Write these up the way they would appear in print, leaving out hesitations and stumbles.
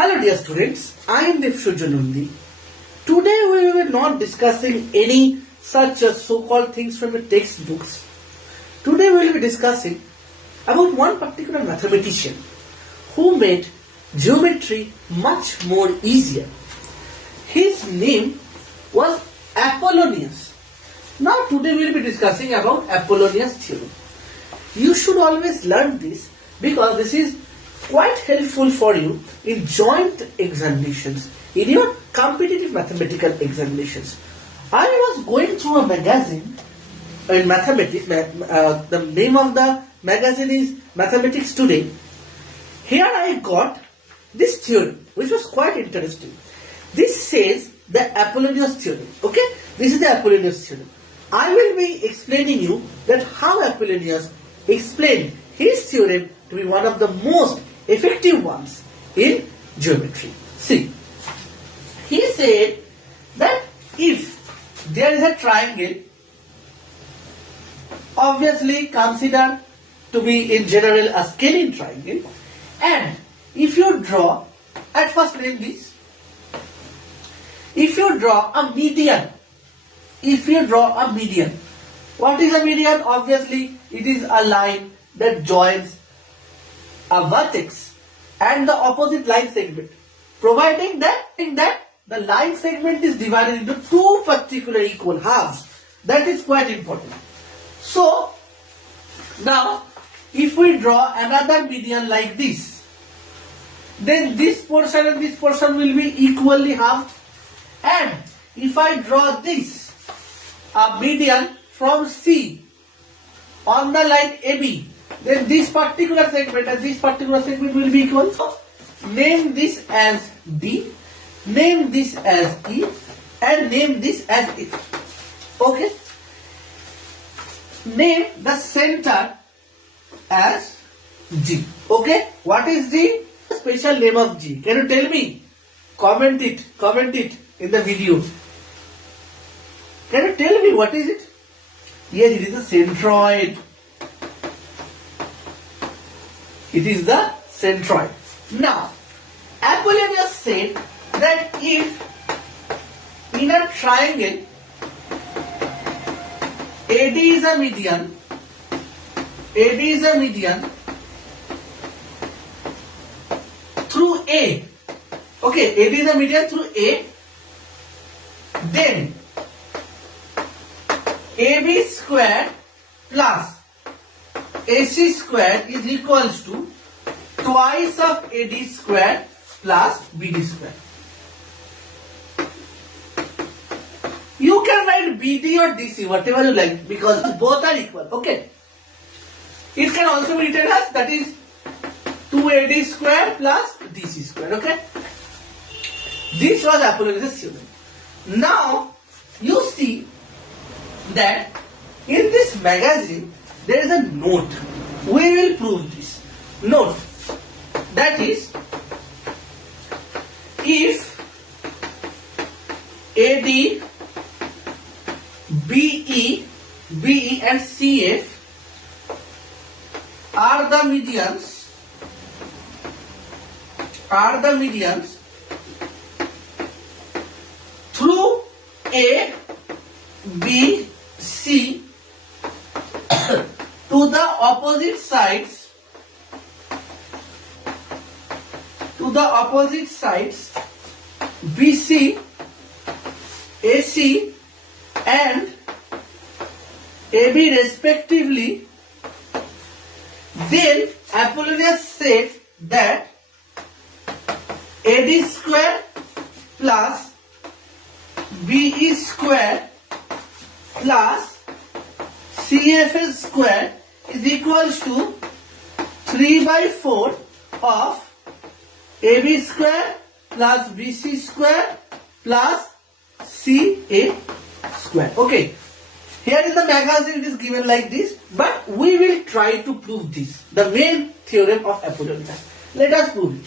Hello dear students, I am Devshujanundi. Today we will be not discussing any such so-called things from the textbooks. Today we will be discussing about one particular mathematician who made geometry much more easier. His name was Apollonius. Now today we will be discussing about Apollonius theorem. You should always learn this because this is quite helpful for you in joint examinations, in your competitive mathematical examinations. I was going through a magazine in mathematics. The name of the magazine is Mathematics Today. Here I got this theorem, which was quite interesting. This says the Apollonius theorem. Okay, this is the Apollonius theorem. I will be explaining you that how Apollonius explained his theorem to be one of the most effective ones in geometry. See, he said that if there is a triangle, obviously consider to be in general a scaling triangle, and if you draw, at first name this, if you draw a median, what is a median? Obviously it is a line that joins a vertex and the opposite line segment, providing that the line segment is divided into two particular equal halves. That is quite important. So now if we draw another median like this, then this portion and this portion will be equally halved. And if I draw this, a median from C on the line AB, then this particular segment and this particular segment will be equal. So name this as D, name this as E, and name this as F. Okay. Name the center as G. Okay. What is the special name of G? Can you tell me? Comment it in the video. Can you tell me what is it? Yes, it is a centroid. It is the centroid. Now, Apollonius said that if in a triangle AD is a median through A, okay, AD is a median through A, then AB square plus AC square is equals to twice of AD square plus BD square. You can write BD or DC, whatever you like, because both are equal. Okay. It can also be written as, that is 2AD square plus DC square. Okay. This was Apollonius' theorem. Now you see that in this magazine there is a note. We will prove this. Note, that is, if AD, BE and CF are the medians through A, B, C to the opposite sides BC, AC and AB respectively, then Apollonius said that AD square plus BE square plus CFS square is equals to 3/4 of AB square plus BC square plus CA square. Okay. Here in the magazine it is given like this, but we will try to prove this, the main theorem of Apollonius. Let us prove it.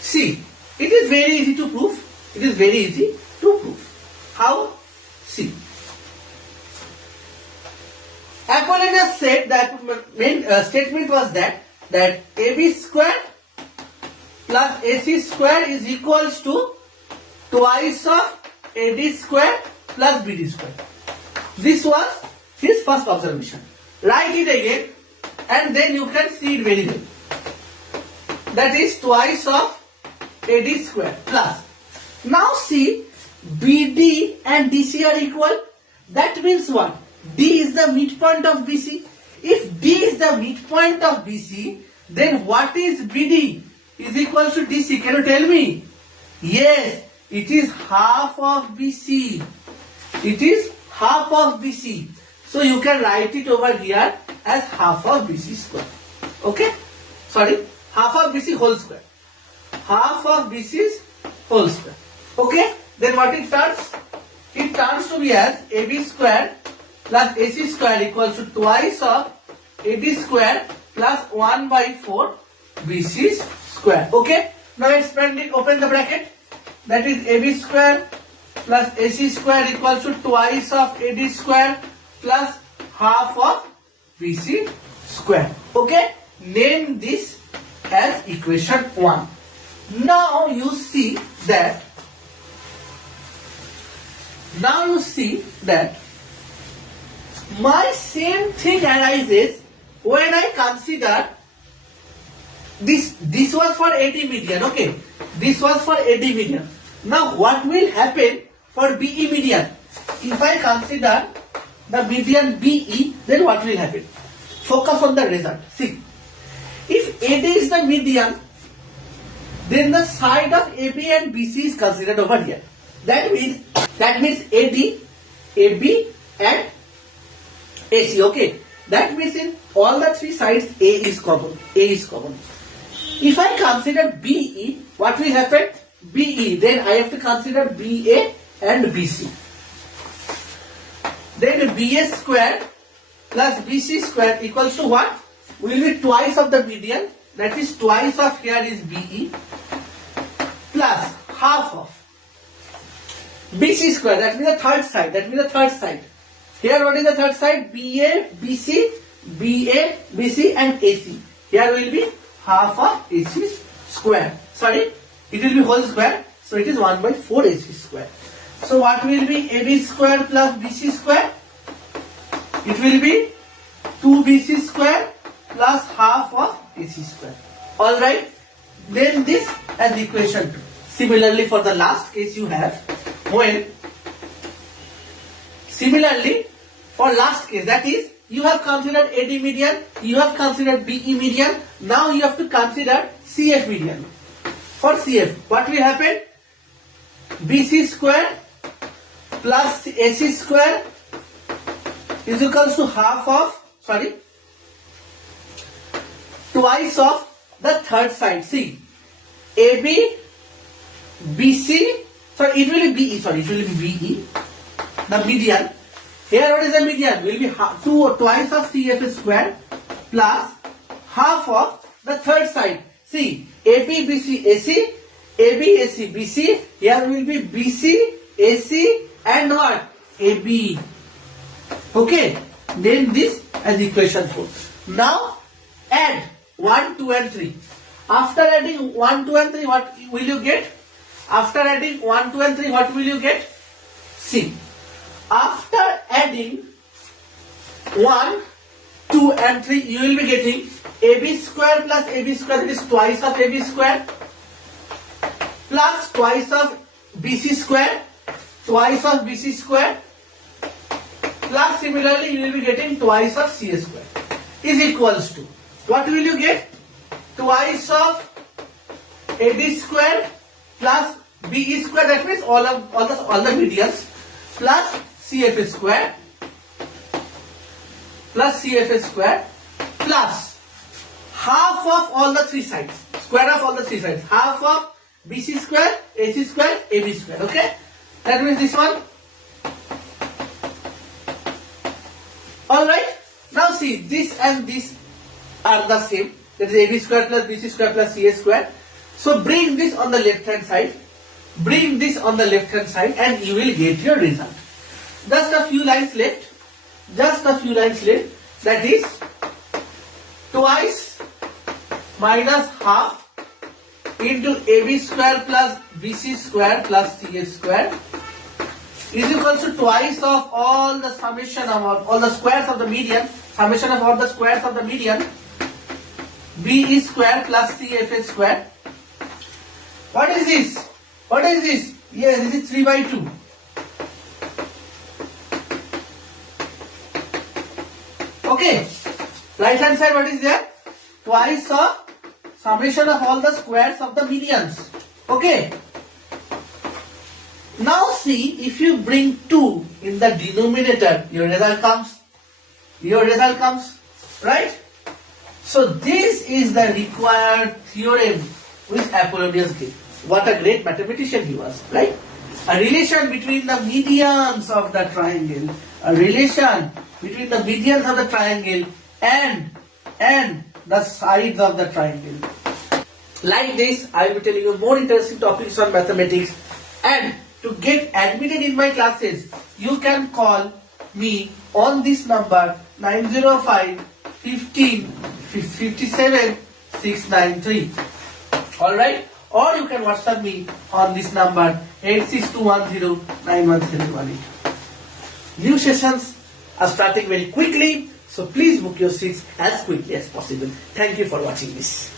See, it is very easy to prove. How? See. Apollonius said that main statement was that that AB square plus AC square is equals to twice of AD square plus BD square. This was his first observation. Write it again and then you can see it very well. That is twice of AD square plus. Now see, BD and DC are equal. That means what? D is the midpoint of BC. If D is the midpoint of BC, then what is BD is equals to DC? Can you tell me? Yes, it is half of BC. It is half of BC. So you can write it over here as half of BC square. Okay? Sorry, half of BC whole square. Half of BC's whole square. Okay? Then what it turns? It turns to be as AB square plus AC square equals to twice of AD square plus 1 by 4 BC square. Okay? Now expand it, open the bracket. That is AB square plus AC square equals to twice of AD square plus half of BC square. Okay? Name this as equation 1. Now you see that my same thing arises when I consider this was for AD median, okay? This was for AD median. Now what will happen for BE median? If I consider the median BE, then what will happen? Focus on the result. See, if AD is the median, then the side of AB and BC is considered over here. That means AD, AB and AC. Okay. That means in all the three sides A is common. A is common. If I consider BE, what will happen? BE. Then I have to consider BA and BC. Then BA square plus BC square equals to what? Will be twice of the median. That is twice of here is BE plus half of BC square. That means the third side. Here what is the third side? BA, BC and AC. Here will be half of AC square. Sorry, it will be whole square. So it is 1 by 4 AC square. So what will be AB square plus BC square? It will be 2 BC square plus half of AC square. Alright. Then this as equation 2. Similarly for the last case you have when similarly for last case, that is, you have considered AD median, you have considered BE median, now you have to consider CF median. For CF, what will happen? BC square plus AC square is equals to half of, twice of the third side. See, AB, BC, it will be BE, the median. Here what is the median? Will be twice of CF square plus half of the third side. See, AB, BC, AC, AB, AC, BC. Here will be BC, AC and what? AB. Okay. Then this as equation 4. Now add 1, 2 and 3. After adding 1, 2 and 3, what will you get? After adding 1, 2 and 3, what will you get? See. After adding 1, 2 and 3, you will be getting AB square plus AB square, that is twice of AB square plus twice of BC square, twice of BC square plus similarly you will be getting twice of CS square is equals to, what will you get? Twice of AD square plus BE square, that means all the medians plus CF square plus half of all the three sides, square of all the three sides, half of BC square, AC square, AB square. Okay, that means this one. Alright, now see, this and this are the same, that is AB square plus BC square plus CA square. So bring this on the left hand side, and you will get your result. Just a few lines left, that is twice minus half into AB square plus BC square plus CA square is equals to twice of all the summation of all the squares of the median, summation of all the squares of the median, BE square plus CFA square. What is this? What is this? Yes, this is 3 by 2. Okay. Right hand side, what is there? Twice of summation of all the squares of the medians. Okay. Now see, if you bring 2 in the denominator, your result comes. Your result comes. Right? So this is the required theorem which Apollonius gave. What a great mathematician he was, right? A relation between the medians of the triangle, a relation between the medians of the triangle and the sides of the triangle. Like this, I will be telling you more interesting topics on mathematics, and to get admitted in my classes, you can call me on this number 905 15 57 693. Alright? Or you can WhatsApp me on this number 86210 91018. New sessions are starting very quickly, so please book your seats as quickly as possible. Thank you for watching this.